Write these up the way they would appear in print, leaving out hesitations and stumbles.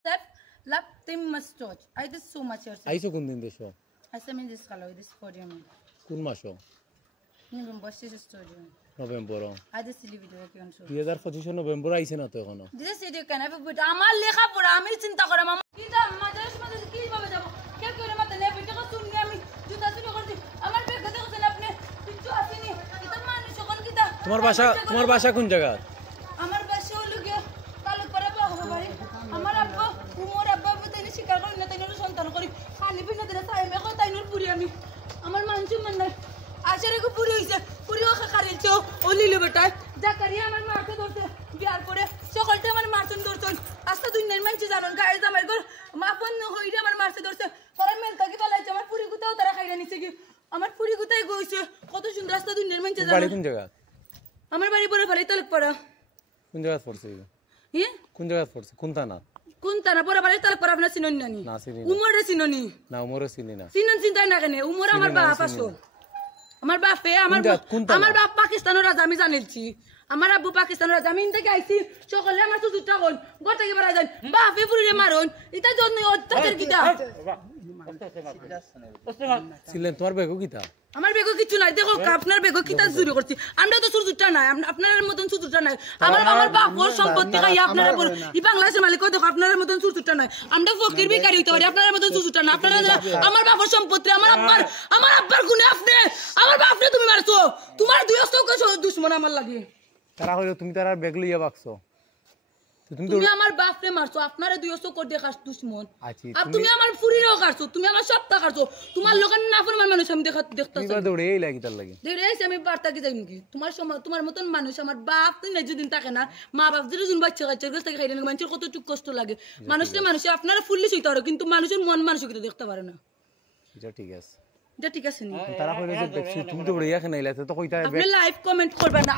Step, lap, Tim must touch. I did so much yourself. আইছো কোন দিন দেশো? I said me this color, this podium. কোন মাসো? November, this is podium. November. I just see video okay on show. 2025 November আইছে না তো এখনো। This video can have a good. আমার লেখা পড়া আমি চিন্তা করে মামা কি দাম মাদ্রাস মাদ্রাস কি ভাবে যাব কে করে মত নে ভিডিও কো শুননি আমি জুতা শুরু করছি আমার বেগ দেখছেন আপনি কিছু আসেনি এটা মানুষ কোন কিটা তোমার বাসা কোন জায়গা? আমার বাসা হলো কি তালুক করে বাবা বাড়ি আমার আব্বা উমর আব্বা তাইনে শিকার করি না তাইনে সন্তান করি খালি বিনা দিনে চাই মে কো তাইনুর পুরি আমি আমার মানুষ মান নাই আশারে কো পুরি হইছে পুরিও খারিলছো ওলিলো বেটা জাকারিয়া আমার মাকে ধরতে বিয়ার পরে সকলতে আমার মারছন ধরছন আস্তা দুনিয়ার মানুষ জানন গায়ে জামাই গর মাপন হইরে আমার মারছে ধরছে পরে মেলতা কি বলাইছে আমার পুরি গুতাও তারা খাইরা নিছে কি আমার পুরি গুতাই গইছে কত সুন্দর আস্তা দুনিয়ার মানুষ জানন বাড়ি কোন জায়গা? আমার বাড়ি পরে ফলে তালুক পড়া কোন জায়গা পড়ছে? কোন জায়গা পড়ছে? কোন থানা? কোন তারা পরে বাড়ি তালুক পড়া আপনার চিনন নানি না চিনি উমরে চিননি না উমরে চিনি না চিনন চিন্তা না কেন উমর আমার বাপ আসো আমার বাপে আমার বাপ পাকিস্তানের রাজা আমি জানিলছি আমার আব্বু পাকিস্তানের রাজা আমি থেকে আইছি সকলে আমার সুযোগটা কোন ঘর থেকে বেড়া যান বাপে পুরিরে মারন এটা জন্য অত্যাচার কিটা ছিলেন তোমার বেগো কিতা? আমার বেগো কিছু নাই দেখো আপনার বেগো কিতা চুরি করছি আমরা তো সুযোগটা নাই আপনার মতন সুযোগটা নাই আমার বাপর সম্পত্তি খাই আপনারা বল এই বাংলাদেশের মালিক দেখো আপনার মতন সুযোগটা নাই আমরা ফকির ভিখারি হইতে পারি আপনার মতন সুযোগটা না আপনারা আমার বাপর সম্পত্তি আমার আব্বার গুণে আপনি আমার বাপরে তুমি মারছো তোমার দুই অস্ত্র দুশ্মন আমার লাগে তারা হইলো তুমি তার বেগ লইয়া বাকছো তুমি আমার বাপরে মারছো আপনারে দুই অস্ত্র করে দেখাস দুশ্মন আর তুমি আমার ফুরিরও কাটছো তুমি আমার সবটা কাটছো তোমার লোকের নাফরমান মানুষ আমি দেখতাছি তুমি দৌড়ে এই লাগি তার লাগি দৌড়ে আইছি আমি বার্তা কি যাই নাকি তোমার মতন মানুষ আমার বাপ তুই না যদি থাকে না মা বাপ যদি যুন বাচ্চা কাচ্চা গাছ থেকে খাইলে মানুষের কত চুপ কষ্ট লাগে মানুষে আপনারা ফুললি সইতে পারো কিন্তু মানুষের মন মানসিকতা দেখতে পারে না এটা ঠিক আছে এটা ঠিক আছে নি তারা কইলে যে দেখছি তুমি দৌড়ে এখানে আইলাতে তো কইতা আপনি লাইভ কমেন্ট করবেন না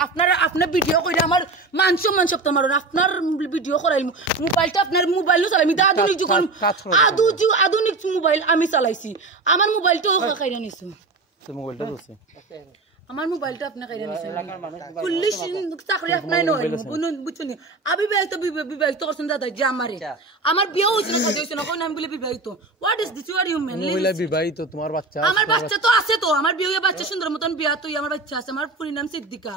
আপনার ভিডিও কইরা আমার মান সম্মান শক্ত মারুন আপনার ভিডিও করাই মোবাইলটা আপনার মোবাইলও চালাই আমি আধুনিক যুগ আধুনিক মোবাইল আমি চালাইছি আমার মোবাইলটাও খাইরা নিছো তো মোবাইলটা দছে আমার মোবাইলটা আপনি খাইরা নিছেন পুলিশ চাকরি আপনার নয় বুঝছনি আমি বিবাহিত করছেন দাদা যে আমার বিয়ে হইছিল সাথে হইছিল না কোন আমি বলে বিবাহিত what is this you are human মহিলা বিবাহিত তোমার বাচ্চা আমার বাচ্চা তো আছে তো আমার বিয়ে বাচ্চা সুন্দর মতন বিয়া তো আমার বাচ্চা আছে আমার পুরি নাম সিদ্দিকা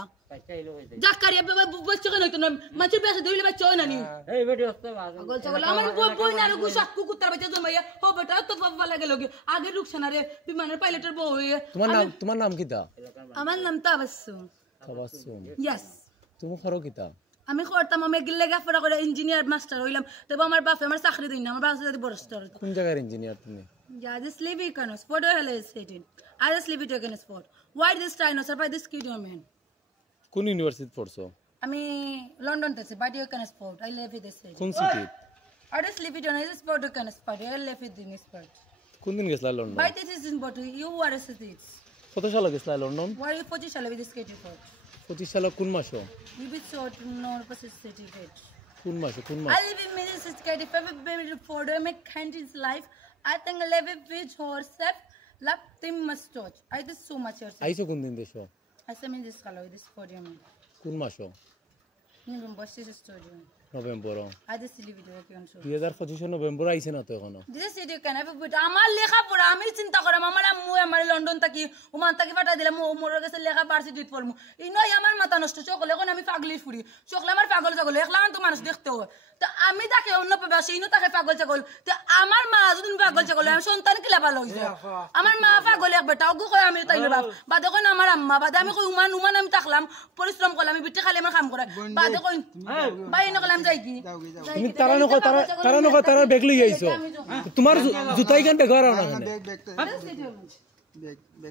জাকারিয়া বাচ্চা কেন হইতো না মাছের বিয়া দিলে বাচ্চা হয় না নি এই ভিডিও তো পাগল ছাগল আমার বই না রে গুশা কুকুরটার বাচ্চা জন্মাইয়া হো বেটা তো বাবা লাগে লগে আগে রুকসানা রে বিমানের পাইলটের বউ হইয়া তোমার নাম কিতা? আমার নাম তাবাসসুম ইয়েস তুমি করো কিতা? আমি করতাম আমি লেখাপড়া করে ইঞ্জিনিয়ার মাস্টার হইলাম তবে আমার বাপে আমার চাকরি দিন না আমার বাবা যদি বড় স্টার কোন জায়গার ইঞ্জিনিয়ার তুমি? Yeah, this live Econos. What the hell is it? I just live it again sport. Why this dinosaur by this kid man? কোন ইউনিভার্সিটি পড়ছো? আমি লন্ডন থেকে but Econos sport. I live in this city. কোন city? I just live it on this sport Econos sport. I live in this sport. কোন দিন গেছলা London? By this is in but you are a city. কত সালে গেছলা London? Why you 25 সালে with this kid sport? 25 সালে কোন মাসে? You be short no past city kid. কোন মাসে? I live in this kid if ever been for the make country's life. I think I live with herself. Lap Tim must touch. I did so much yourself. আইছো কোন দিন দেশো? I said me this color, this podium. কোন মাসে? November, this is podium. November. I just see video okay on show. 2025 November আইছে না তো এখনো। This video can have a good. আমার লেখা পড়া আমি চিন্তা করে আমার আম্মু আমার লন্ডন থাকি ওমান থাকি পাঠাই দিলাম মোর কাছে লেখা পারছি ডিট পড়মু এই নয় আমার মাথা নষ্ট চকলে কোন আমি পাগলি ফুরি চকলে আমার পাগল ছাগল একলা তো মানুষ দেখতে হয় তো আমি তাকে অন্য পাশে ইনো তাকে পাগল ছাগল তো আমার মা যদি পাগল ছাগল আমি সন্তান কি লাভ হইছে আমার মা পাগল এক বেটা ওগো কই আমি তাই বাপ বাদে কই আমার আম্মা বাদে আমি কই উমান আমি থাকলাম পরিশ্রম করলাম আমি বিটে খালি আমার কাম করে বাদে কই বাই নকলাম যাই কি তুমি তারা বেগ লই আইছো তোমার জুতাই কেন বেগ আর না